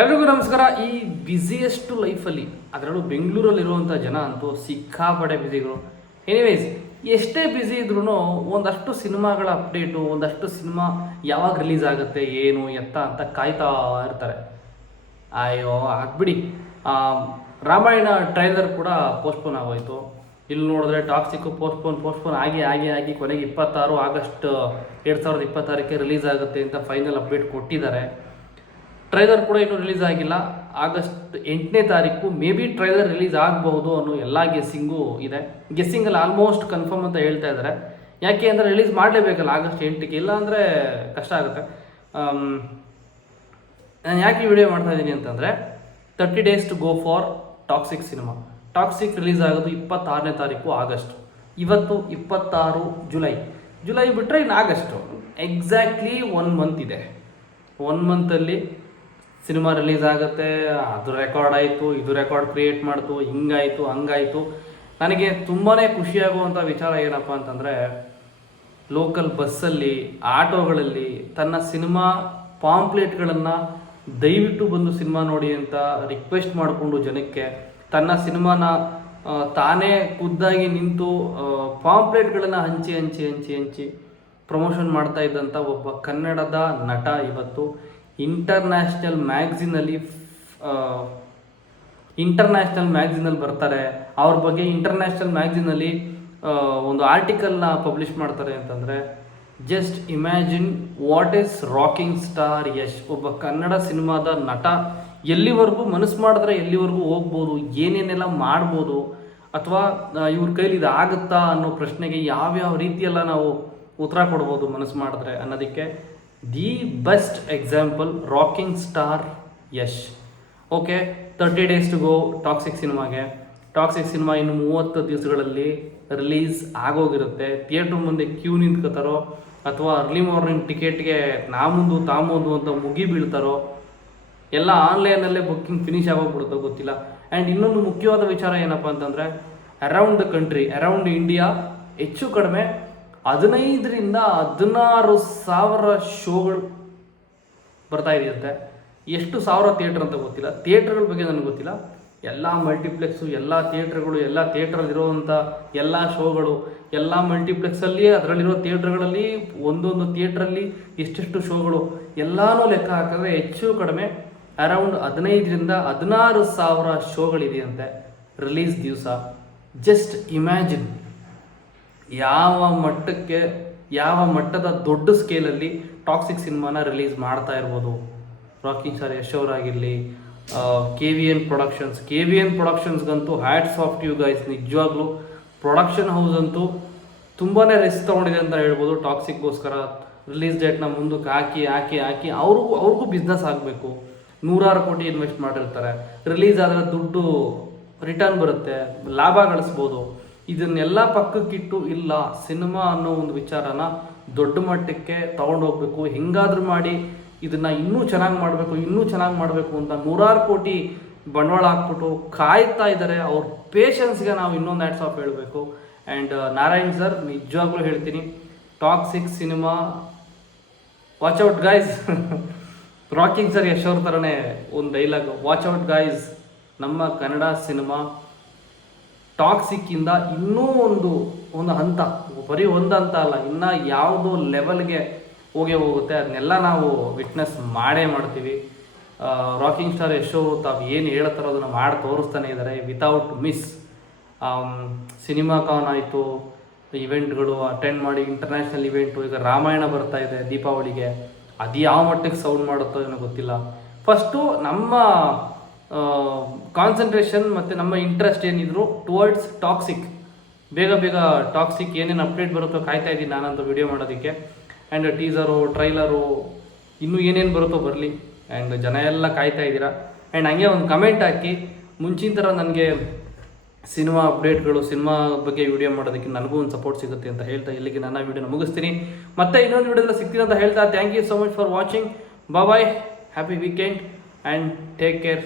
ಎಲ್ರಿಗೂ ನಮಸ್ಕಾರ. ಈ ಬ್ಯುಸಿಯೆಸ್ಟ್ ಲೈಫಲ್ಲಿ ಅದರಲ್ಲೂ ಬೆಂಗಳೂರಲ್ಲಿರುವಂಥ ಜನ ಅಂತೂ ಸಿಕ್ಕಾಪಟ್ಟೆ ಬ್ಯುಸಿಗಳು. ಎನಿವೇಸ್, ಎಷ್ಟೇ ಬ್ಯುಸಿ ಇದ್ರೂ ಒಂದಷ್ಟು ಸಿನಿಮಾಗಳ ಅಪ್ಡೇಟು, ಒಂದಷ್ಟು ಸಿನಿಮಾ ಯಾವಾಗ ರಿಲೀಸ್ ಆಗುತ್ತೆ, ಏನು ಎತ್ತ ಅಂತ ಕಾಯ್ತಾ ಇರ್ತಾರೆ. ಅಯ್ಯೋ ಆಗ್ಬಿಡಿ, ರಾಮಾಯಣ ಟ್ರೈಲರ್ ಕೂಡ ಪೋಸ್ಟ್ಪೋನ್ ಆಗೋಯ್ತು. ಇಲ್ಲಿ ನೋಡಿದ್ರೆ ಟಾಕ್ಸಿಕ್ ಪೋಸ್ಟ್ಪೋನ್ ಆಗಿ ಕೊನೆಗೆ 26 ಆಗಸ್ಟ್ 2026 ರಿಲೀಸ್ ಆಗುತ್ತೆ ಅಂತ ಫೈನಲ್ ಅಪ್ಡೇಟ್ ಕೊಟ್ಟಿದ್ದಾರೆ. ಟ್ರೈಲರ್ ಕೂಡ ಇನ್ನೂ ರಿಲೀಸ್ ಆಗಿಲ್ಲ. ಆಗಸ್ಟ್ 8ನೇ ತಾರೀಕು ಮೇ ಬಿ ಟ್ರೈಲರ್ ರಿಲೀಸ್ ಆಗಬಹುದು ಅನ್ನೋ ಎಲ್ಲ ಗೆಸ್ಸಿಂಗು ಇದೆ. ಗೆಸ್ಸಿಂಗಲ್ಲಿ ಆಲ್ಮೋಸ್ಟ್ ಕನ್ಫರ್ಮ್ ಅಂತ ಹೇಳ್ತಾ ಇದ್ದಾರೆ. ಯಾಕೆ ಅಂದರೆ ರಿಲೀಸ್ ಮಾಡಲೇಬೇಕಲ್ಲ ಆಗಸ್ಟ್ 8ಕ್ಕೆ, ಇಲ್ಲ ಅಂದರೆ ಕಷ್ಟ ಆಗುತ್ತೆ. ನಾನು ಯಾಕೆ ಈ ವಿಡಿಯೋ ಮಾಡ್ತಾ ಇದ್ದೀನಿ ಅಂತಂದರೆ 30 days to go for Toxic cinema. Toxic release ಆಗೋದು 26ನೇ ತಾರೀಕು ಆಗಸ್ಟ್. ಇವತ್ತು 26 ಜುಲೈ ಬಿಟ್ಟರೆ ಇನ್ನು ಆಗಸ್ಟು. ಎಕ್ಸಾಕ್ಟ್ಲಿ 1 ಮಂತ್ ಇದೆ. 1 ಮಂತಲ್ಲಿ ಸಿನಿಮಾ ರಿಲೀಸ್ ಆಗುತ್ತೆ. ಅದು ರೆಕಾರ್ಡ್ ಆಯಿತು, ಇದು ರೆಕಾರ್ಡ್ ಕ್ರಿಯೇಟ್ ಮಾಡ್ತು, ಹಿಂಗಾಯಿತು ಹಂಗಾಯಿತು. ನನಗೆ ತುಂಬಾ ಖುಷಿಯಾಗುವಂಥ ವಿಚಾರ ಏನಪ್ಪ ಅಂತಂದರೆ, ಲೋಕಲ್ ಬಸ್ಸಲ್ಲಿ, ಆಟೋಗಳಲ್ಲಿ ತನ್ನ ಸಿನಿಮಾ ಪಾಂಪ್ಲೆಟ್ಗಳನ್ನು ದಯವಿಟ್ಟು ಬಂದು ಸಿನಿಮಾ ನೋಡಿ ಅಂತ ರಿಕ್ವೆಸ್ಟ್ ಮಾಡಿಕೊಂಡು ಜನಕ್ಕೆ ತನ್ನ ಸಿನಿಮಾನ ತಾನೇ ಖುದ್ದಾಗಿ ನಿಂತು ಪಾಂಪ್ಲೆಟ್ಗಳನ್ನು ಹಂಚಿ ಪ್ರಮೋಷನ್ ಮಾಡ್ತಾ ಇದ್ದಂಥ ಒಬ್ಬ ಕನ್ನಡದ ನಟ ಇವತ್ತು ಇಂಟರ್ನ್ಯಾಷನಲ್ ಮ್ಯಾಗ್ಝಿನಲ್ಲಿ ಬರ್ತಾರೆ. ಅವ್ರ ಬಗ್ಗೆ ಇಂಟರ್ನ್ಯಾಷನಲ್ ಮ್ಯಾಗ್ಝಿನಲ್ಲಿ ಒಂದು ಆರ್ಟಿಕಲ್ನ ಪಬ್ಲಿಷ್ ಮಾಡ್ತಾರೆ ಅಂತಂದರೆ just imagine what is rocking star Yash. ಒಬ್ಬ ಕನ್ನಡ ಸಿನಿಮಾದ ನಟ ಎಲ್ಲಿವರೆಗೂ ಮನಸ್ಸು ಮಾಡಿದ್ರೆ ಎಲ್ಲಿವರೆಗೂ ಹೋಗ್ಬೋದು, ಏನೇನೆಲ್ಲ ಮಾಡ್ಬೋದು, ಅಥವಾ ಇವ್ರ ಕೈಲಿ ಇದು ಆಗುತ್ತಾ ಅನ್ನೋ ಪ್ರಶ್ನೆಗೆ ಯಾವ್ಯಾವ ರೀತಿಯೆಲ್ಲ ನಾವು ಉತ್ತರ ಕೊಡ್ಬೋದು ಮನಸ್ಸು ಮಾಡಿದ್ರೆ ಅನ್ನೋದಕ್ಕೆ the best example rocking star Yash. Okay, 30 days to go Toxic ಸಿನಿಮಾಗೆ. ಟಾಕ್ಸಿಕ್ ಸಿನಿಮಾ ಇನ್ನು 30 ದಿವಸಗಳಲ್ಲಿ ರಿಲೀಸ್ ಆಗೋಗಿರುತ್ತೆ. ಥಿಯೇಟ್ರ್ ಮುಂದೆ ಕ್ಯೂ ನಿಂತ್ಕೋತಾರೋ ಅಥವಾ ಅರ್ಲಿ ಮಾರ್ನಿಂಗ್ ಟಿಕೆಟ್ಗೆ ತಾಮುಂದು ಅಂತ ಮುಗಿ ಬೀಳ್ತಾರೋ, ಎಲ್ಲ ಆನ್ಲೈನಲ್ಲೇ ಬುಕ್ಕಿಂಗ್ ಫಿನಿಶ್ ಆಗೋಗ್ಬಿಡುತ್ತೋ ಗೊತ್ತಿಲ್ಲ. ಆ್ಯಂಡ್ ಇನ್ನೊಂದು ಮುಖ್ಯವಾದ ವಿಚಾರ ಏನಪ್ಪ ಅಂತಂದರೆ, around the country, around India ಹೆಚ್ಚು ಕಡಿಮೆ 15,000 to 16,000 ಶೋಗಳು ಬರ್ತಾ ಇದೆಯಂತೆ. ಎಷ್ಟು ಸಾವಿರ ಥಿಯೇಟ್ರ್ ಅಂತ ಗೊತ್ತಿಲ್ಲ, ಥಿಯೇಟ್ರ್ಗಳ ಬಗ್ಗೆ ನನಗೆ ಗೊತ್ತಿಲ್ಲ. ಎಲ್ಲ ಮಲ್ಟಿಪ್ಲೆಕ್ಸು, ಎಲ್ಲ ಥಿಯೇಟ್ರ್ಗಳು, ಎಲ್ಲ ಥಿಯೇಟ್ರಲ್ಲಿರೋವಂಥ ಎಲ್ಲ ಶೋಗಳು, ಎಲ್ಲ ಮಲ್ಟಿಪ್ಲೆಕ್ಸಲ್ಲಿ, ಅದರಲ್ಲಿರೋ ಥಿಯೇಟ್ರ್ಗಳಲ್ಲಿ ಒಂದೊಂದು ಥಿಯೇಟ್ರಲ್ಲಿ ಎಷ್ಟೆಷ್ಟು ಶೋಗಳು ಎಲ್ಲನೂ ಲೆಕ್ಕ ಹಾಕಿದ್ರೆ ಹೆಚ್ಚು ಕಡಿಮೆ ಅರೌಂಡ್ 15,000 to 16,000 ಶೋಗಳಿದೆಯಂತೆ ರಿಲೀಸ್ ದಿವಸ. ಜಸ್ಟ್ ಇಮ್ಯಾಜಿನ್ ಯಾವ ಮಟ್ಟದ ದೊಡ್ಡ ಸ್ಕೇಲಲ್ಲಿ ಟಾಕ್ಸಿಕ್ ಸಿನಿಮಾನ ರಿಲೀಸ್ ಮಾಡ್ತಾ ಇರ್ಬೋದು. ರಾಕಿಂಗ್ ಸ್ಟಾರ್ ಯಶ್ ಅವರಾಗಿರಲಿ, KVN ಪ್ರೊಡಕ್ಷನ್ಸ್ಗಂತೂ ಹ್ಯಾಟ್ಸ್ ಆಫ್ ಯು ಗೈಸ್. ನಿಜವಾಗ್ಲೂ ಪ್ರೊಡಕ್ಷನ್ ಹೌಸ್ ಅಂತೂ ತುಂಬಾ ರಿಸ್ಕ್ ತೊಗೊಂಡಿದೆ ಅಂತ ಹೇಳ್ಬೋದು. ಟಾಕ್ಸಿಕ್ಗೋಸ್ಕರ ರಿಲೀಸ್ ಡೇಟ್ನ ಮುಂದಕ್ಕೆ ಹಾಕಿ ಅವ್ರಿಗೂ ಬಿಸ್ನೆಸ್ ಆಗಬೇಕು. 100 ಕೋಟಿ ಇನ್ವೆಸ್ಟ್ ಮಾಡಿರ್ತಾರೆ. ರಿಲೀಸ್ ಆದರೆ ದುಡ್ಡು ರಿಟರ್ನ್ ಬರುತ್ತೆ, ಲಾಭ ಗಳಿಸ್ಬೋದು. ಇದನ್ನೆಲ್ಲ ಪಕ್ಕಕ್ಕಿಟ್ಟು ಇಲ್ಲ, ಸಿನಿಮಾ ಅನ್ನೋ ಒಂದು ವಿಚಾರನ ದೊಡ್ಡ ಮಟ್ಟಕ್ಕೆ ತೊಗೊಂಡೋಗ್ಬೇಕು, ಹೆಂಗಾದ್ರೂ ಮಾಡಿ ಇದನ್ನು ಇನ್ನೂ ಚೆನ್ನಾಗಿ ಮಾಡಬೇಕು ಅಂತ 100 ಕೋಟಿ ಬಂಡವಾಳ ಹಾಕ್ಬಿಟ್ಟು ಕಾಯ್ತಾ ಇದ್ದಾರೆ. ಅವ್ರ ಪೇಷನ್ಸ್ಗೆ ನಾವು ಇನ್ನೊಂದು ಹ್ಯಾಟ್ಸ್ ಆಫ್ ಹೇಳಬೇಕು. ಆ್ಯಂಡ್ ನಾರಾಯಣ್ ಸರ್, ನಿಜವಾಗ್ಲೂ ಹೇಳ್ತೀನಿ, toxic cinema watch out guys. Rocking sir Yash ಅವ್ರ ಥರನೇ ಒಂದು ಡೈಲಾಗ್, ವಾಚ್ ಔಟ್ ಗೈಸ್. ನಮ್ಮ ಕನ್ನಡ ಸಿನಿಮಾ ಟಾಕ್ಸಿಕ್ಕಿಂದ ಇನ್ನೂ ಒಂದು ಹಂತ, ಬರೀ ಒಂದು ಹಂತ ಅಲ್ಲ, ಇನ್ನು ಯಾವುದೋ ಲೆವೆಲ್ಗೆ ಹೋಗುತ್ತೆ. ಅದನ್ನೆಲ್ಲ ನಾವು ವಿಟ್ನೆಸ್ ಮಾಡ್ತೀವಿ. ರಾಕಿಂಗ್ ಸ್ಟಾರ್ ಯಶ್ ಅವರು ತಾವು ಏನು ಹೇಳ್ತಾರೋ ಅದನ್ನು ಮಾಡಿ ತೋರಿಸ್ತಾನೆ ಇದ್ದಾರೆ ವಿತೌಟ್ ಮಿಸ್. ಸಿನಿಮಾ ಕಾನ್ ಆಯಿತು, ಇವೆಂಟ್ಗಳು ಅಟೆಂಡ್ ಮಾಡಿ, ಇಂಟರ್ನ್ಯಾಷನಲ್ ಇವೆಂಟು, ಈಗ ರಾಮಾಯಣ ಬರ್ತಾ ಇದೆ ದೀಪಾವಳಿಗೆ, ಅದು ಯಾವ ಮಟ್ಟಿಗೆ ಸೌಂಡ್ ಮಾಡುತ್ತೋ ಏನೋ ಗೊತ್ತಿಲ್ಲ. ಫಸ್ಟು ನಮ್ಮ ಕಾನ್ಸಂಟ್ರೇಷನ್ ಮತ್ತು ನಮ್ಮ ಇಂಟ್ರೆಸ್ಟ್ ಏನಿದ್ರು ಟುವರ್ಡ್ಸ್ ಟಾಕ್ಸಿಕ್. ಬೇಗ ಟಾಕ್ಸಿಕ್ ಏನೇನು ಅಪ್ಡೇಟ್ ಬರುತ್ತೋ ಕಾಯ್ತಾ ಇದ್ದೀನಿ ನಾನಂತೂ ವಿಡಿಯೋ ಮಾಡೋದಕ್ಕೆ. ಆ್ಯಂಡ್ ಟೀಸರು, ಟ್ರೈಲರು, ಇನ್ನೂ ಏನೇನು ಬರುತ್ತೋ ಬರಲಿ. ಆ್ಯಂಡ್ ಜನ ಎಲ್ಲ ಕಾಯ್ತಾ ಇದ್ದೀರಾ. ಆ್ಯಂಡ್ ಹಂಗೆ ಒಂದು ಕಮೆಂಟ್ ಹಾಕಿ, ಮುಂಚಿನ ಥರ ನನಗೆ ಸಿನಿಮಾ ಅಪ್ಡೇಟ್ಗಳು, ಸಿನಿಮಾ ಬಗ್ಗೆ ವಿಡಿಯೋ ಮಾಡೋದಕ್ಕೆ ನನಗೂ ಒಂದು ಸಪೋರ್ಟ್ ಸಿಗುತ್ತೆ ಅಂತ ಹೇಳ್ತಾ ಇಲ್ಲಿಗೆ ನನ್ನ ವಿಡಿಯೋನ ಮುಗಿಸ್ತೀನಿ. ಮತ್ತೆ ಇನ್ನೊಂದು ವಿಡಿಯೋದಲ್ಲಿ ಸಿಗ್ತೀನಿ ಅಂತ ಹೇಳ್ತಾ, thank you so much for watching. Bye, happy weekend and take care.